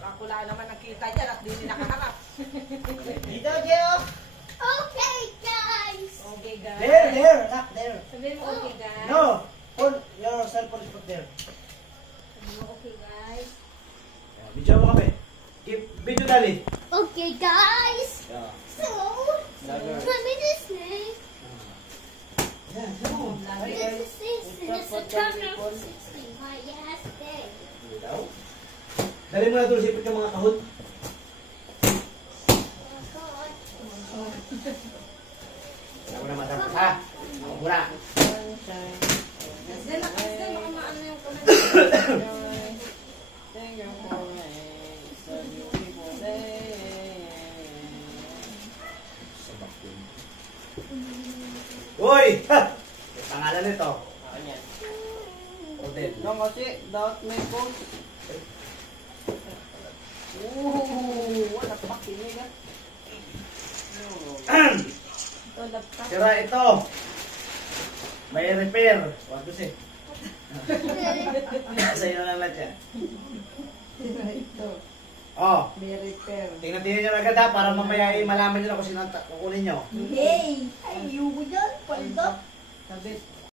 Ako lang naman nakita dyan at di nakaharap. Dito, Gio. Okay, guys. Okay, guys. There, not there. Sabihin mo okay, guys. No, put your cell phone put there. Sabihin mo okay, guys. Video mo kami. Keep video dali. Okay, guys. Yeah. So, let me just say, Yeah, no. this is a terminal 16. My yes, day. Dali mo na doon sipit yung mga kahon. Oh, God. Wala mo na matapos ha. Mura. Kasi baka maano yung comment. Uy! Ha! Yung pangalan nito. Odel. No, kasi dapat may phone. Wala pa kinig ah. Ito, laptop. Sira ito. May repair. Wato si. Sa'yo na lang lahat yan. Ito. Oh, May repair. tingnan nyo agad ha, para mamaya ay malaman nyo na kung sino ang kukunin nyo. Hey! Ay, yugo dyan. Paldo. Sabit.